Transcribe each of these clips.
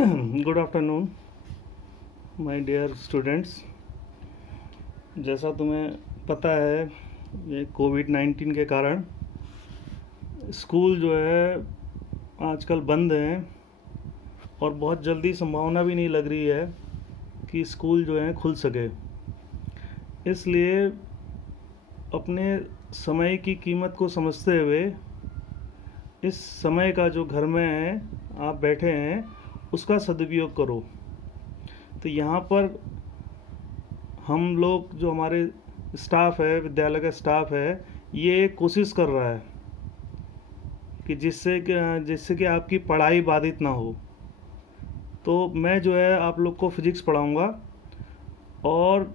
Good afternoon my dear students. जैसा तुम्हें पता है, ये कोविड-19 के कारण स्कूल जो है आजकल बंद हैं और बहुत जल्दी संभावना भी नहीं लग रही है कि स्कूल जो है खुल सके। इसलिए अपने समय की कीमत को समझते हुए इस समय का जो घर में है आप बैठे हैं उसका सदुपयोग करो। तो यहाँ पर हम लोग जो हमारे स्टाफ है, विद्यालय का स्टाफ है, ये कोशिश कर रहा है कि जिससे कि आपकी पढ़ाई बाधित ना हो। तो मैं जो है आप लोग को फिजिक्स पढ़ाऊँगा और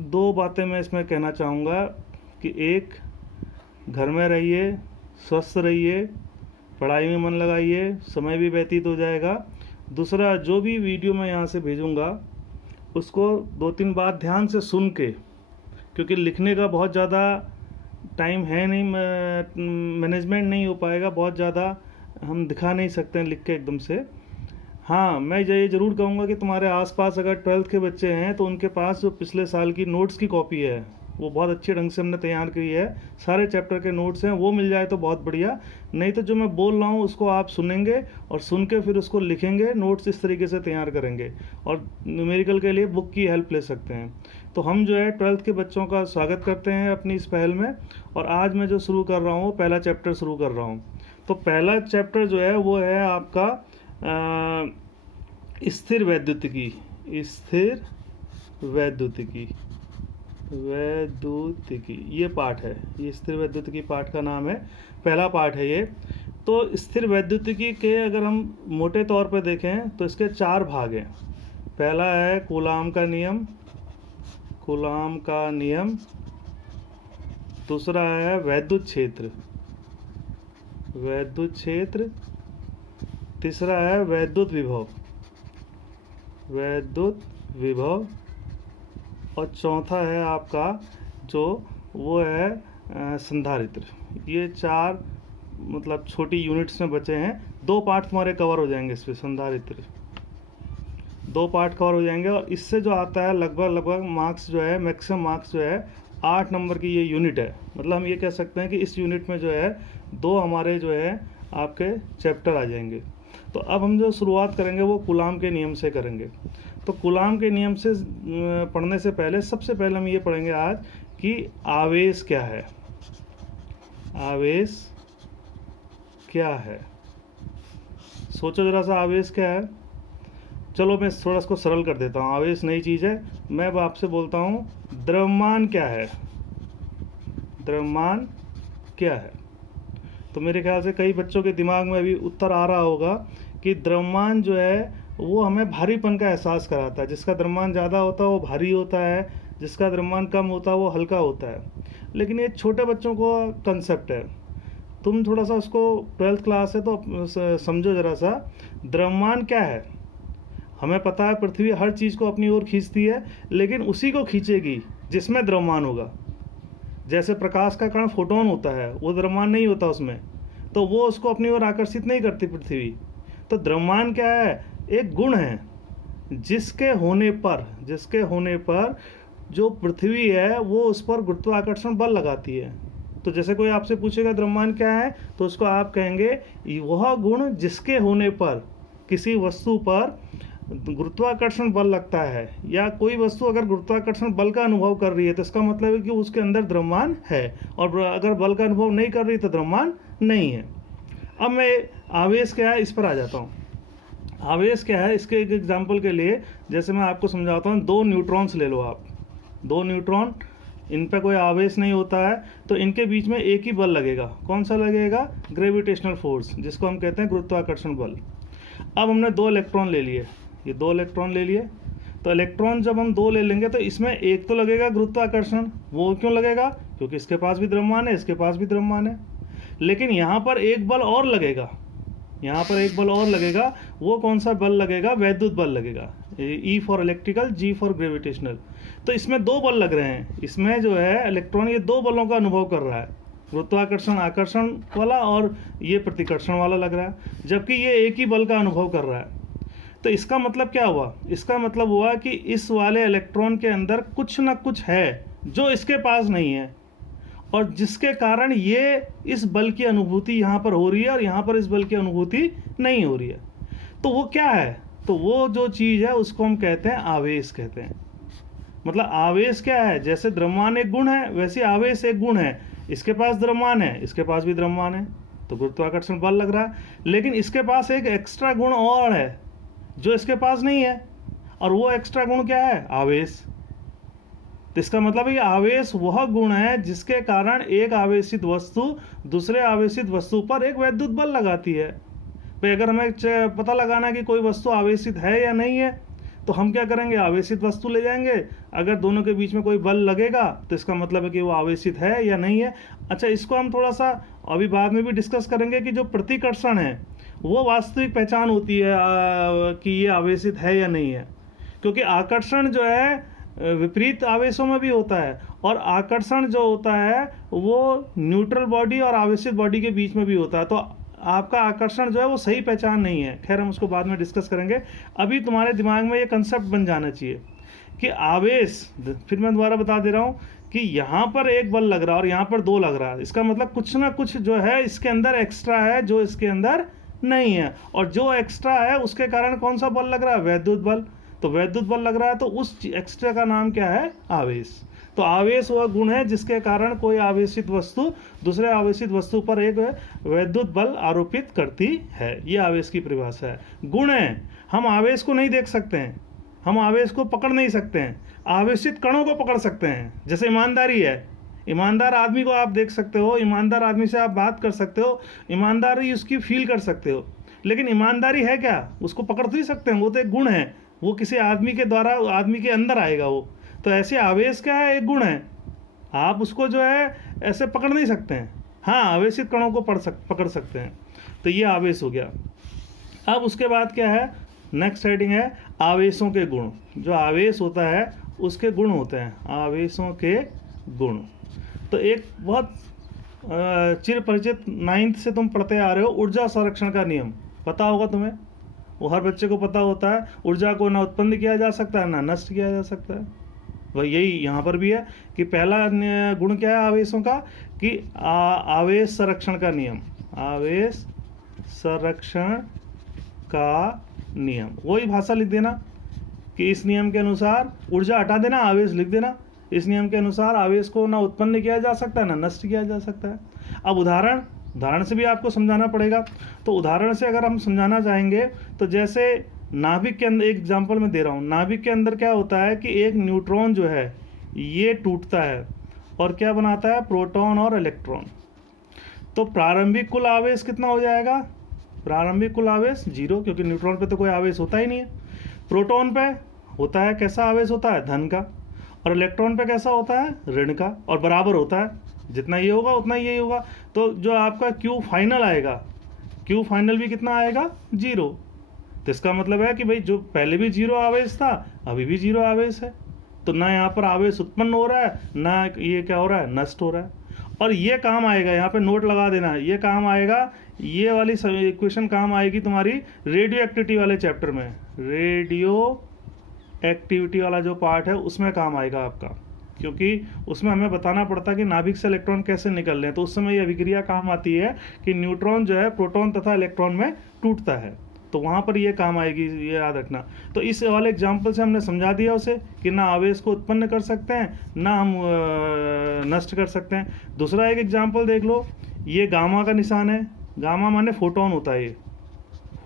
दो बातें मैं इसमें कहना चाहूँगा कि एक, घर में रहिए, स्वस्थ रहिए, पढ़ाई में मन लगाइए, समय भी व्यतीत हो जाएगा। दूसरा, जो भी वीडियो मैं यहाँ से भेजूँगा उसको 2-3 बार ध्यान से सुन के, क्योंकि लिखने का बहुत ज़्यादा टाइम है नहीं, मैनेजमेंट नहीं हो पाएगा, बहुत ज़्यादा हम दिखा नहीं सकते हैं लिख के एकदम से। हाँ, मैं ये ज़रूर कहूँगा कि तुम्हारे आसपास अगर 12th के बच्चे हैं तो उनके पास जो पिछले साल की नोट्स की कॉपी है वो बहुत अच्छे ढंग से हमने तैयार की है, सारे चैप्टर के नोट्स हैं, वो मिल जाए तो बहुत बढ़िया। नहीं तो जो मैं बोल रहा हूँ उसको आप सुनेंगे और सुन के फिर उसको लिखेंगे, नोट्स इस तरीके से तैयार करेंगे और न्यूमेरिकल के लिए बुक की हेल्प ले सकते हैं। तो हम जो है 12th के बच्चों का स्वागत करते हैं अपनी इस पहल में। और आज मैं जो शुरू कर रहा हूँ, पहला चैप्टर शुरू कर रहा हूँ। तो पहला चैप्टर जो है वो है आपका स्थिर वैद्युतिकी। स्थिर वैद्युतिकी ये पाठ है, ये स्थिर वैद्युतिकी पाठ का नाम है, पहला पाठ है ये। तो स्थिर वैद्युतिकी के अगर हम मोटे तौर पर देखें तो इसके 4 भाग हैं। पहला है कूलाम का नियम। दूसरा है वैद्युत क्षेत्र। तीसरा है वैद्युत विभव। और चौथा है आपका जो वो है संधारित्र। ये 4 मतलब छोटी यूनिट्स में बचे हैं। 2 पार्ट तुम्हारे कवर हो जाएंगे इस पे, संधारित्र 2 पार्ट कवर हो जाएंगे। और इससे जो आता है लगभग मार्क्स जो है, मैक्सिमम मार्क्स जो है 8 नंबर की ये यूनिट है। मतलब हम ये कह सकते हैं कि इस यूनिट में जो है 2 हमारे जो है आपके चैप्टर आ जाएंगे। तो अब हम जो शुरुआत करेंगे वो कूलाम के नियम से करेंगे। तो कूलाम के नियम से पढ़ने से पहले सबसे पहले हम ये पढ़ेंगे आज कि आवेश क्या है। आवेश क्या है, सोचो जरा सा, आवेश क्या है। चलो मैं थोड़ा इसको सरल कर देता हूँ। आवेश नई चीज़ है। मैं अब आपसे बोलता हूँ द्रव्यमान क्या है। द्रव्यमान क्या है? तो मेरे ख्याल से कई बच्चों के दिमाग में अभी उत्तर आ रहा होगा कि द्रव्यमान जो है वो हमें भारीपन का एहसास कराता है। जिसका द्रव्यमान ज़्यादा होता है वो भारी होता है, जिसका द्रव्यमान कम होता है वो हल्का होता है। लेकिन ये छोटे बच्चों को कंसेप्ट है, तुम थोड़ा सा उसको 12th क्लास है तो समझो ज़रा सा। द्रव्यमान क्या है? हमें पता है पृथ्वी हर चीज़ को अपनी ओर खींचती है, लेकिन उसी को खींचेगी जिसमें द्रव्यमान होगा। जैसे प्रकाश का कण फोटोन होता है, वो द्रव्यमान नहीं होता उसमें, तो वो उसको अपनी ओर आकर्षित नहीं करती पृथ्वी। तो द्रव्यमान क्या है? एक गुण है जिसके होने पर जो पृथ्वी है वो उस पर गुरुत्वाकर्षण बल लगाती है। तो जैसे कोई आपसे पूछेगा द्रव्यमान क्या है, तो उसको आप कहेंगे वह गुण जिसके होने पर किसी वस्तु पर गुरुत्वाकर्षण बल लगता है, या कोई वस्तु अगर गुरुत्वाकर्षण बल का अनुभव कर रही है तो इसका मतलब है कि उसके अंदर द्रव्यमान है, और अगर बल का अनुभव नहीं कर रही तो द्रव्यमान नहीं है। अब मैं आवेश क्या है इस पर आ जाता हूँ। आवेश क्या है इसके एक एग्जाम्पल के लिए जैसे मैं आपको समझाता हूँ। 2 न्यूट्रॉन्स ले लो आप, 2 न्यूट्रॉन, इन पर कोई आवेश नहीं होता है, तो इनके बीच में एक ही बल लगेगा। कौन सा लगेगा? ग्रेविटेशनल फोर्स, जिसको हम कहते हैं गुरुत्वाकर्षण बल। अब हमने 2 इलेक्ट्रॉन ले लिए, ये 2 इलेक्ट्रॉन ले लिए। तो इलेक्ट्रॉन जब हम 2 ले लेंगे तो इसमें एक तो लगेगा गुरुत्वाकर्षण। वो क्यों लगेगा? क्योंकि इसके पास भी द्रव्यमान है, इसके पास भी द्रव्यमान है। लेकिन यहाँ पर एक बल और लगेगा, वो कौन सा बल लगेगा? वैद्युत बल लगेगा। E for electrical, G for gravitational. तो इसमें 2 बल लग रहे हैं। इसमें जो है इलेक्ट्रॉन ये 2 बलों का अनुभव कर रहा है, गुरुत्वाकर्षण आकर्षण वाला और ये प्रतिकर्षण वाला लग रहा है, जबकि ये एक ही बल का अनुभव कर रहा है। तो इसका मतलब क्या हुआ? इसका मतलब हुआ कि इस वाले इलेक्ट्रॉन के अंदर कुछ ना कुछ है जो इसके पास नहीं है, और जिसके कारण ये इस बल की अनुभूति यहाँ पर हो रही है और यहाँ पर इस बल की अनुभूति नहीं हो रही है। तो वो क्या है? तो वो जो चीज़ है उसको हम कहते हैं आवेश कहते हैं। मतलब आवेश क्या है? जैसे द्रव्यमान एक गुण है, वैसे आवेश एक गुण है। इसके पास द्रव्यमान है, इसके पास भी द्रव्यमान है, तो गुरुत्वाकर्षण बल लग रहा है। लेकिन इसके पास एक एक्स्ट्रा गुण और है जो इसके पास नहीं है, और वो एक्स्ट्रा गुण क्या है? आवेश। तो इसका मतलब है कि आवेश वह गुण है जिसके कारण एक आवेशित वस्तु दूसरे आवेशित वस्तु पर एक वैद्युत बल लगाती है। भाई अगर हमें पता लगाना है कि कोई वस्तु आवेशित है या नहीं है, तो हम क्या करेंगे? आवेशित वस्तु ले जाएंगे, अगर दोनों के बीच में कोई बल लगेगा तो इसका मतलब है कि वो आवेशित है या नहीं है। अच्छा, इसको हम थोड़ा सा अभी बाद में भी डिस्कस करेंगे कि जो प्रतिकर्षण है वो वास्तविक पहचान होती है कि ये आवेशित है या नहीं है, क्योंकि आकर्षण जो है विपरीत आवेशों में भी होता है, और आकर्षण जो होता है वो न्यूट्रल बॉडी और आवेशित बॉडी के बीच में भी होता है। तो आपका आकर्षण जो है वो सही पहचान नहीं है। खैर हम उसको बाद में डिस्कस करेंगे। अभी तुम्हारे दिमाग में ये कंसेप्ट बन जाना चाहिए कि आवेश, फिर मैं दोबारा बता दे रहा हूँ कि यहाँ पर एक बल लग रहा है और यहाँ पर दो लग रहा है। इसका मतलब कुछ ना कुछ जो है इसके अंदर एक्स्ट्रा है जो इसके अंदर नहीं है, और जो एक्स्ट्रा है उसके कारण कौन सा बल लग रहा है? वैद्युत बल। तो वैद्युत बल लग रहा है तो उस एक्स्ट्रा का नाम क्या है? आवेश। तो आवेश वह गुण है जिसके कारण कोई आवेशित वस्तु दूसरे आवेशित वस्तु पर एक वैद्युत बल आरोपित करती है। ये आवेश की परिभाषा है। गुण है, हम आवेश को नहीं देख सकते हैं, हम आवेश को पकड़ नहीं सकते हैं, आवेशित कणों को पकड़ सकते हैं। जैसे ईमानदारी है, ईमानदार आदमी को आप देख सकते हो, ईमानदार आदमी से आप बात कर सकते हो, ईमानदारी उसकी फील कर सकते हो, लेकिन ईमानदारी है क्या? उसको पकड़ तो ही सकते हैं, वो तो एक गुण है, वो किसी आदमी के द्वारा आदमी के अंदर आएगा वो। तो ऐसे आवेश क्या है? एक गुण है, आप उसको जो है ऐसे पकड़ नहीं सकते हैं। हाँ, आवेशित कणों को पकड़ सकते हैं। तो ये आवेश हो गया। अब उसके बाद क्या है? नेक्स्ट हेडिंग है आवेशों के गुण। जो आवेश होता है उसके गुण होते हैं, आवेशों के गुण। तो एक बहुत चिर परिचित 9th से तुम पढ़ते आ रहे हो, ऊर्जा संरक्षण का नियम पता होगा तुम्हें, वो हर बच्चे को पता होता है। ऊर्जा को ना उत्पन्न किया जा सकता है ना नष्ट किया जा सकता है। वही यही यहाँ पर भी है कि पहला गुण क्या है आवेशों का? कि आवेश संरक्षण का नियम, आवेश संरक्षण का नियम। वही भाषा लिख देना कि इस नियम के अनुसार ऊर्जा हटा देना, आवेश लिख देना। इस नियम के अनुसार आवेश को ना उत्पन्न किया जा सकता है ना नष्ट किया जा सकता है। अब उदाहरण से भी आपको समझाना पड़ेगा। तो उदाहरण से अगर हम समझाना चाहेंगे तो जैसे नाभिक के अंदर, एक एग्जांपल मैं दे रहा हूँ, नाभिक के अंदर क्या होता है कि एक न्यूट्रॉन जो है ये टूटता है और क्या बनाता है? प्रोटॉन और इलेक्ट्रॉन। तो प्रारंभिक कुल आवेश कितना हो जाएगा? प्रारंभिक कुल आवेश 0, क्योंकि न्यूट्रॉन पे तो कोई आवेश होता ही नहीं है। प्रोटॉन पे होता है कैसा आवेश होता है? धन का। और इलेक्ट्रॉन पे कैसा होता है? ऋण का। और बराबर होता है, जितना ये होगा उतना ही ये होगा। तो जो आपका क्यू फाइनल आएगा, क्यू फाइनल भी कितना आएगा? 0। तो इसका मतलब है कि भाई जो पहले भी 0 आवेश था अभी भी 0 आवेश है। तो ना यहाँ पर आवेश उत्पन्न हो रहा है ना ये क्या हो रहा है? नष्ट हो रहा है। और ये काम आएगा, यहाँ पे नोट लगा देना, ये काम आएगा, ये वाली इक्वेशन काम आएगी तुम्हारी रेडियो एक्टिविटी वाले चैप्टर में। रेडियो एक्टिविटी वाला जो पार्ट है उसमें काम आएगा आपका, क्योंकि उसमें हमें बताना पड़ता है कि नाभिक से इलेक्ट्रॉन कैसे निकल रहे हैं। तो उस समय ये अभिक्रिया काम आती है कि न्यूट्रॉन जो है प्रोटॉन तथा इलेक्ट्रॉन में टूटता है, तो वहाँ पर ये काम आएगी, ये याद रखना। तो इस वाले एग्जाम्पल से हमने समझा दिया उसे कि ना आवेश को उत्पन्न कर सकते हैं ना हम नष्ट कर सकते हैं। दूसरा एक एग्जाम्पल देख लो, ये गामा का निशान है, गामा माने फोटोन होता है, ये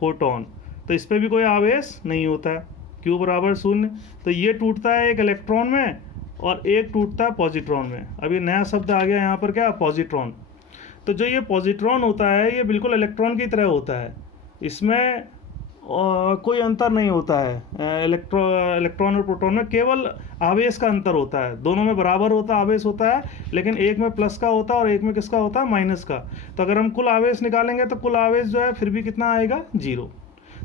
फोटोन। तो इस पर भी कोई आवेश नहीं होता है, Q बराबर 0। तो ये टूटता है एक इलेक्ट्रॉन में और एक टूटता है पॉजिट्रॉन में। अब ये नया शब्द आ गया यहाँ पर, क्या? पॉजिट्रॉन। तो जो ये पॉजिट्रॉन होता है ये बिल्कुल इलेक्ट्रॉन की तरह होता है, इसमें कोई अंतर नहीं होता है। इलेक्ट्रॉन और प्रोटॉन में केवल आवेश का अंतर होता है, दोनों में बराबर होता आवेश होता है, लेकिन एक में प्लस का होता है और एक में किसका होता है? माइनस का। तो अगर हम कुल आवेश निकालेंगे तो कुल आवेश जो है फिर भी कितना आएगा? 0।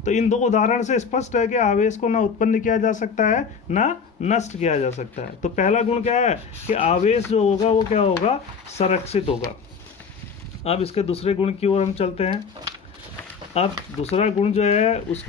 तो इन दो उदाहरण से स्पष्ट है कि आवेश को ना उत्पन्न किया जा सकता है ना नष्ट किया जा सकता है। तो पहला गुण क्या है कि आवेश जो होगा वो क्या होगा? संरक्षित होगा। अब इसके दूसरे गुण की ओर हम चलते हैं। अब दूसरा गुण जो है उसको